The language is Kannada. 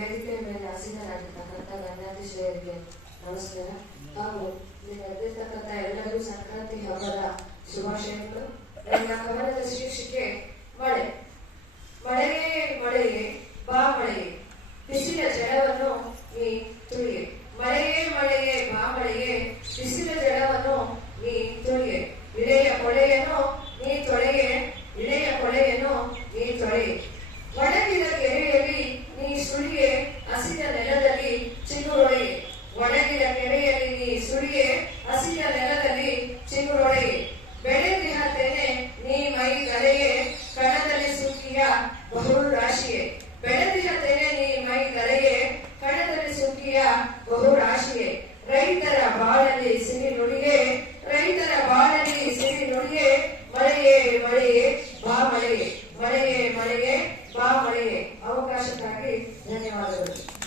ವೇದಿಕೆ ಮೇಲೆ ಆಸೀನರಾಗಿರ್ತಕ್ಕಂಥ ಗಣ್ಯಾತಿಶಯರಿಗೆ ನಮಸ್ಕಾರ. ಹಾಗೂ ಇಲ್ಲಿ ನಡೆದಿರ್ತಕ್ಕಂಥ ಎಲ್ಲರಿಗೂ ಸಂಕ್ರಾಂತಿ ಹಬ್ಬದ ಶುಭಾಶಯಗಳು. ನನ್ನ ಕವನದ ಶೀರ್ಷಿಕೆ ಮಳೆ. ಮಳೆಯೇ ಮಳೆಯೇ ಬಾ ಮಳೆಯೇ, ಬಿಸಿಲ ಜಡವನ್ನು ನೀ ತುಳಿಯೆ. ಮಳೆಯೇ ಮಳೆಯೇ ಬಾ ಮಳೆಯೇ, ಬಿಸಿಲ ಜಡವನ್ನು ನೀ ತುಳಿಯೆ. ಇಳೆಯ ಕೊಳೆಯನ್ನು ನೀ ತೊಳೆಯೆ, ಇಳೆಯ ಕೊಳೆಯನ್ನು ನೀ ತೊಳೆಯೆ. ಒಣಗಿದ ಕೆರೆಯಲ್ಲಿ ನೀ ಸುಳಿಯೆ, ಹಸಿದ ನೆಲದಲ್ಲಿ ಚಿಗುರೊಳೆಯೆ. ಒಣಗಿದ ಕೆರೆಯಲ್ಲಿ ನೀ ಸುಳಿಯೆ, ಹಸಿದ ನೆಲದಲ್ಲಿ ಚಿಗುರೊಳೆಯೆ. ಬೆಳೆದಿಹ ತೆನೆ ನೀ ಮೈ ಗಲೆಯೆ, ಕಣದಲ್ಲಿ ಸುಗ್ಗಿಯ ಬಹು ರಾಶಿಯೇ. ಬೆಳೆದಿಹ ತೆನೆ ನೀ ಮೈ ಗಲೆಯೆ, ಕಣದಲ್ಲಿ ಸುಗ್ಗಿಯ ಬಹು ರಾಶಿಯೇ. ರೈತರ ಬಾಳಲ್ಲಿ ಸಿರಿ ನುಡಿಯೇ, ರೈತರ ಬಾಳಲ್ಲಿ ಸಿರಿ ನುಡಿಯೇ. ಮಳೆಯೇ ಮಳೆಯೇ ಬಾ ಮಳೆಯೇ, ಮಳೆಯೇ ಮಳೆಯೇ ಬಾ ಮಳೆಯೇ. ಅವಕಾಶಕ್ಕಾಗಿ ಧನ್ಯವಾದಗಳು.